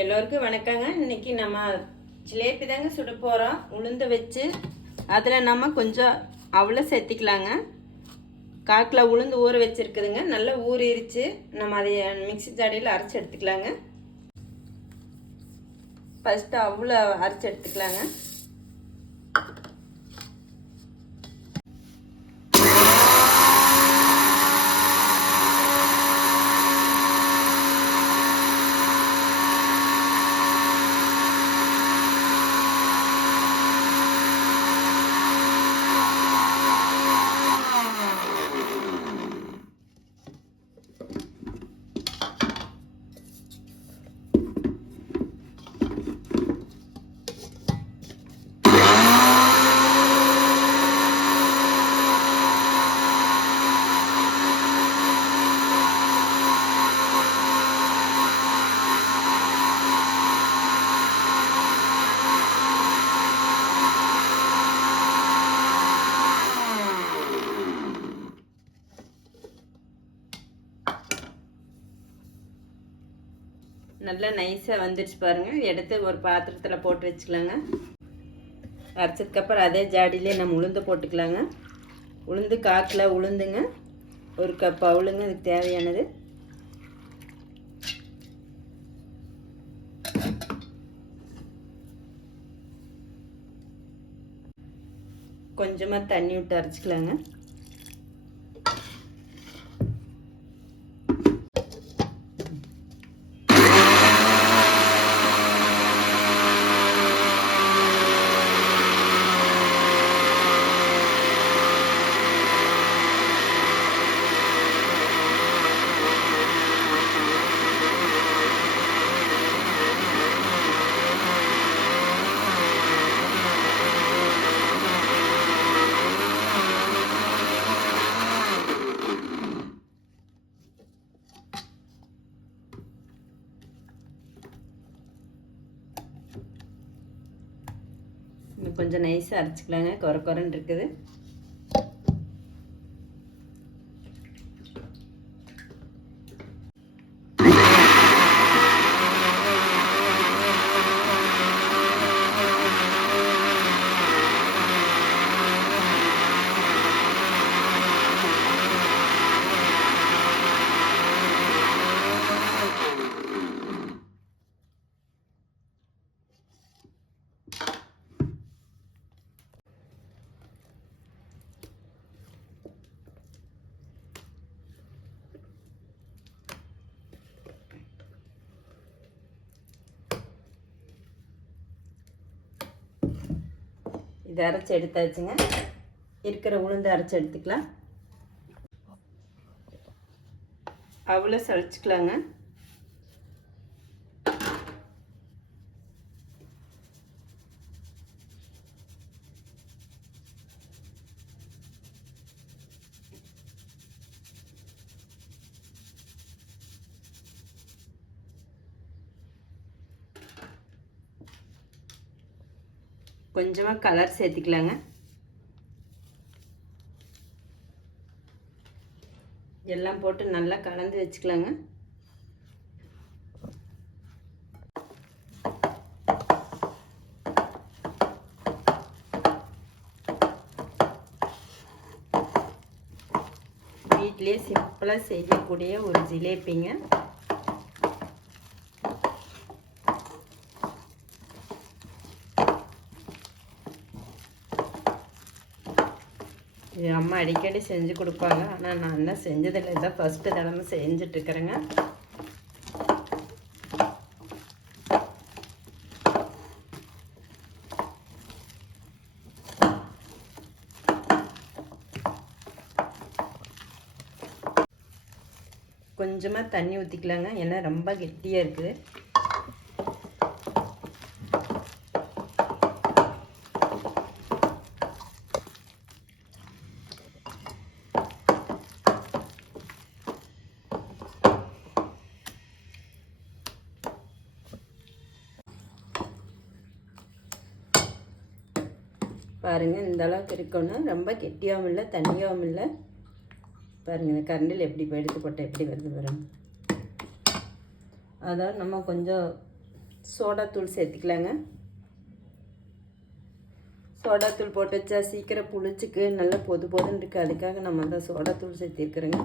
எல்லோருக்கும் வணக்கங்க. இன்றைக்கி நம்ம ஜிலேபி தாங்க சுட போகிறோம். உளுந்து வச்சு அதில் நம்ம கொஞ்சம் அவளை சேர்த்திக்கலாங்க. காக்கில் உளுந்து ஊற வச்சுருக்குதுங்க. நல்லா ஊறிடுச்சு. நம்ம அதை மிக்ஸி ஜாடியில் அரைச்சி எடுத்துக்கலாங்க. ஃபஸ்ட்டு அவளை அரைச்சி எடுத்துக்கலாங்க. நல்லா நைஸாக வந்துடுச்சு பாருங்கள். எடுத்து ஒரு பாத்திரத்தில் போட்டு வச்சுக்கலாங்க. அரைச்சதுக்கப்புறம் அதே ஜாடியிலே நம்ம உளுந்து போட்டுக்கலாங்க. உளுந்து காக்கில் உளுந்துங்க, ஒரு கப் அவளுங்க இதுக்கு தேவையானது. கொஞ்சமாக தண்ணி விட்டு அரைச்சிக்கலாங்க. கொஞ்சம் நைஸாக அரைச்சிக்கலாங்க. கொரன்னு இருக்குது. இதை அரைச்சி எடுத்தாச்சுங்க. இருக்கிற உளுந்து அரைச்சி எடுத்துக்கலாம். அவளை சளிச்சிக்கலாங்க. கொஞ்சமாக கலர் சேர்த்துக்கலாங்க. எல்லாம் போட்டு நல்லா கலந்து வச்சுக்கலாங்க. வீட்டிலே சிம்பிளாக செய்யக்கூடிய ஒரு ஜிலேபிங்க. இது அம்மா அடிக்கடி செஞ்சு கொடுப்பாங்க. ஆனால் நான் என்ன செஞ்சதில்லை. இதான் ஃபஸ்ட்டு தடவை செஞ்சிட்ருக்குறேங்க. கொஞ்சமாக தண்ணி ஊற்றிக்கலாங்க. ஏன்னா ரொம்ப கெட்டியாக இருக்குது. பாருங்கள், இந்த அளவுக்கு இருக்கணும். ரொம்ப கெட்டியாகவும் இல்லை, தண்ணியாகவும் இல்லை. பாருங்கள், இந்த கரண்டில் எப்படி எடுத்து போட்டால் எப்படி வருது பாருங்கள். அதான் நம்ம கொஞ்சம் சோடாத்தூள் சேர்த்துக்கலாங்க. சோடாத்தூள் போட்டு வச்சா சீக்கிரம் புளிச்சுக்கு நல்லா பொது பொதுன்னு இருக்குது. அதுக்காக நம்ம தான் சோடாத்தூள் சேர்த்திருக்கிறோங்க.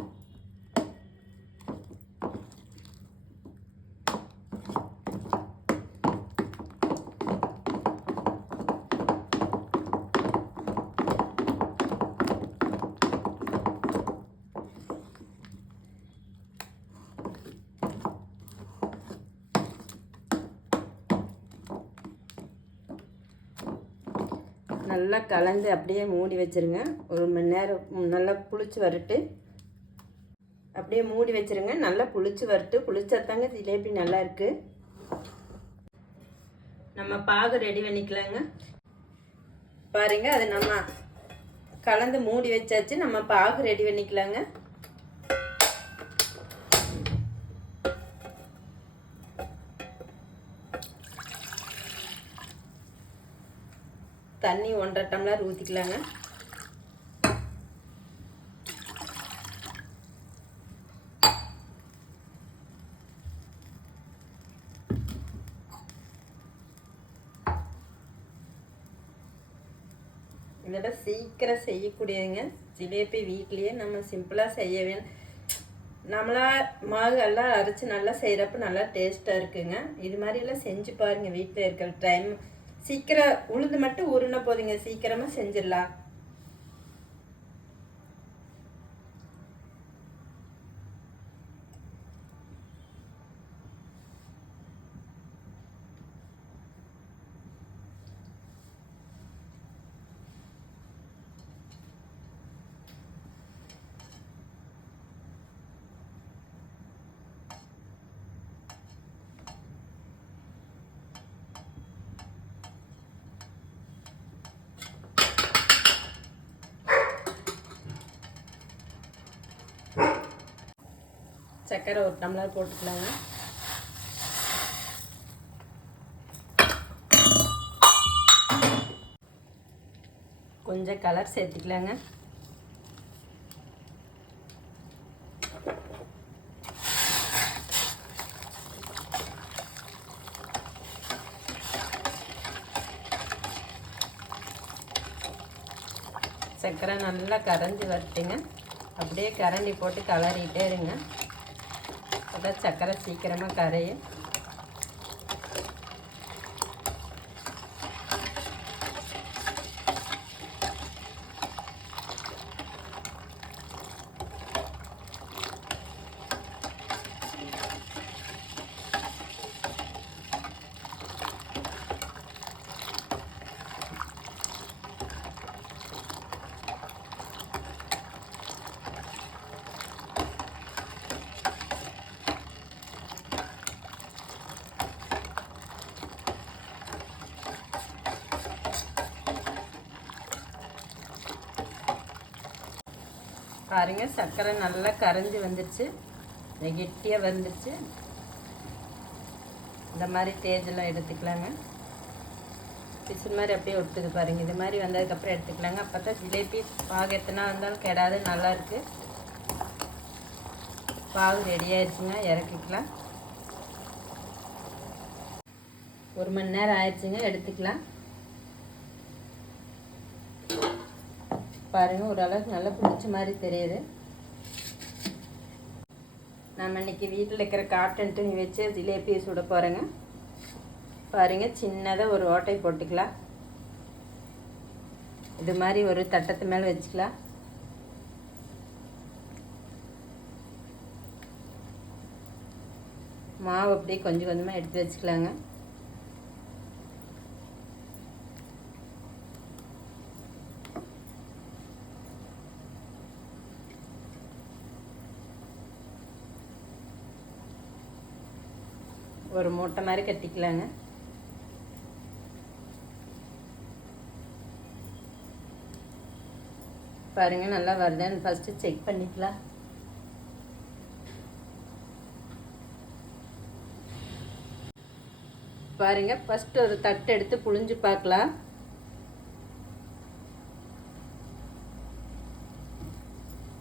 நல்லா கலந்து அப்படியே மூடி வச்சுருங்க. 1 மணி நேரம் நல்லா புளிச்சு வரட்டு. அப்படியே மூடி வச்சுருங்க. நல்லா புளிச்சு வரட்டு. புளிச்சாத்தாங்க ஜிலேபி நல்லா இருக்குது. நம்ம பாகு ரெடி பண்ணிக்கலாங்க. பாருங்கள், அது நம்ம கலந்து மூடி வச்சாச்சு. நம்ம பாகு ரெடி பண்ணிக்கலாங்க. தண்ணி 1.5 டம்ளர் ஊற்றிக்கலாங்க. இதோட சீக்கிரம் செய்யக்கூடியதுங்க ஜிலேபி. வீட்லேயே நம்ம சிம்பிளாக செய்ய வேணும். நம்மளா மாவு எல்லாம் அரைச்சி நல்லா செய்கிறப்ப நல்லா டேஸ்ட்டாக இருக்குங்க. இது மாதிரிலாம் செஞ்சு பாருங்கள். வீட்டில் இருக்கிற டைம் சீக்கிரம் உளுந்து மட்டும் ஊறுனா போதுங்க, சீக்கிரமாக செஞ்சிடலாம். சர்க்கரை 1 டம்ளர் போட்டுக்கலாங்க. கொஞ்சம் கலர் சேர்த்துக்கலாங்க. சர்க்கரை நல்லா கரைஞ்சி வரட்டுங்க. அப்படியே கரண்டி போட்டு கலரிட்டே இருங்க. அதான் சர்க்கரை சீக்கிரமாக கரையும். பாருங்கள், சர்க்கரை நல்லா கரைஞ்சி வந்துடுச்சு. கெட்டியாக வந்துடுச்சு. இந்த மாதிரி தேஜெல்லாம் எடுத்துக்கலாங்க. பிசுறு மாதிரி அப்படியே ஒட்டுது பாருங்கள். இது மாதிரி வந்ததுக்கப்புறம் எடுத்துக்கலாங்க. அப்போ தான் ஜிலேபி பாகு எத்தனை வந்தாலும் கெடாது, நல்லாயிருக்கு. பாகு ரெடி ஆயிடுச்சுங்க, இறக்கிக்கலாம். 1 மணி நேரம் ஆயிடுச்சுங்க, எடுத்துக்கலாம். பாருங்கள், ஓரளவுக்கு நல்லா பிடிச்ச மாதிரி தெரியுது. நம்ம இன்றைக்கி வீட்டில் இருக்கிற காட்டன் துணி வச்சு ஜிலேபி சுட போகிறேங்க. பாருங்கள், சின்னதாக ஒரு ஓட்டை போட்டுக்கலாம். இது மாதிரி ஒரு தட்டத்து மேலே வச்சுக்கலாம். மாவு அப்படியே கொஞ்சம் கொஞ்சமாக எடுத்து வச்சுக்கலாங்க. ஒரு மூட்டை மாதிரி கட்டிக்கலாங்க. பாருங்க, நல்லா வருதான்னு ஃபஸ்ட்டு செக் பண்ணிக்கலாம். பாருங்க, ஃபஸ்ட்டு ஒரு தட்டு எடுத்து புழிஞ்சு பார்க்கலாம்.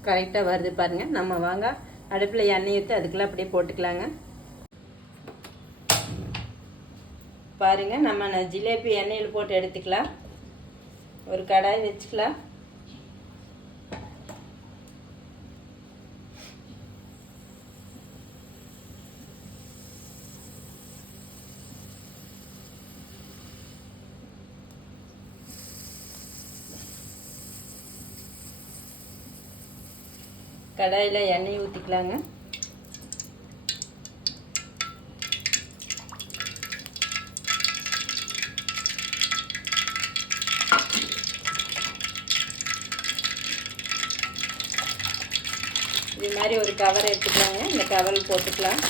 கரெக்டாக வருது பாருங்க. நம்ம வாங்க அடுப்பில் எண்ணெய் ஊற்றி அதுக்குள்ளே அப்படியே போட்டுக்கலாங்க. பாருங்கள், நம்ம ஜிலேபி எண்ணெயில் போட்டு எடுத்துக்கலாம். ஒரு கடாய் வச்சுக்கலாம். கடாயில் எண்ணெய் ஊற்றிக்கலாங்க. இது மாதிரி ஒரு கவர் எடுத்துக்கலாங்க. இந்த கவர் போட்டுக்கலாம்.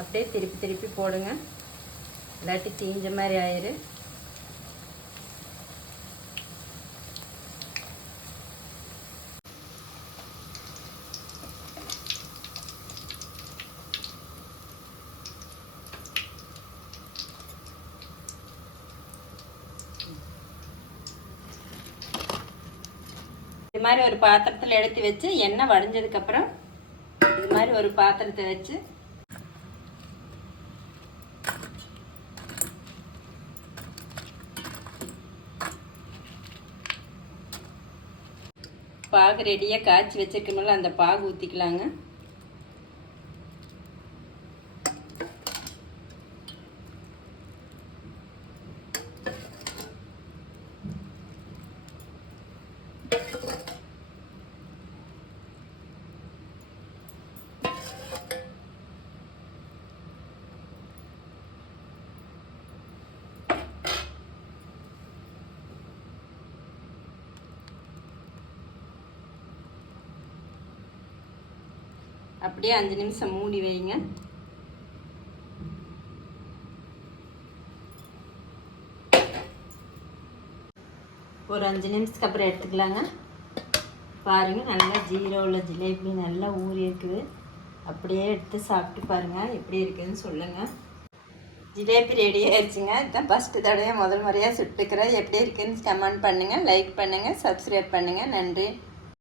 அப்படியே திருப்பி திருப்பி போடுங்க, இல்லாட்டி தீஞ்ச மாதிரி ஆயிரு. இது மாதிரி ஒரு பாத்திரத்தில் எடுத்து வச்சு எண்ணெய் வடிஞ்சதுக்கப்புறம் இது மாதிரி ஒரு பாத்திரத்தை வச்சு பாகு ரெடியாக காய்ச்சி வச்சிருக்கோம்ல, அந்த பாகு ஊற்றிக்கலாங்க. அப்படியே 5 நிமிஷம் மூடி வைங்க. ஒரு 5 நிமிஷத்துக்கு அப்புறம் எடுத்துக்கலாங்க. பாருங்கள், நல்லா ஜீரோ உள்ள ஜிலேபி நல்லா ஊறி இருக்குது. அப்படியே எடுத்து சாப்பிட்டு பாருங்கள், எப்படி இருக்குதுன்னு சொல்லுங்கள். ஜிலேபி ரெடி ஆயிடுச்சுங்க. இதுதான் ஃபஸ்ட்டு தடவை முதல் முறையாக சுட்டுக்கிறேன். எப்படி இருக்குதுன்னு கமெண்ட் பண்ணுங்கள், லைக் பண்ணுங்கள், சப்ஸ்கிரைப் பண்ணுங்கள். நன்றி.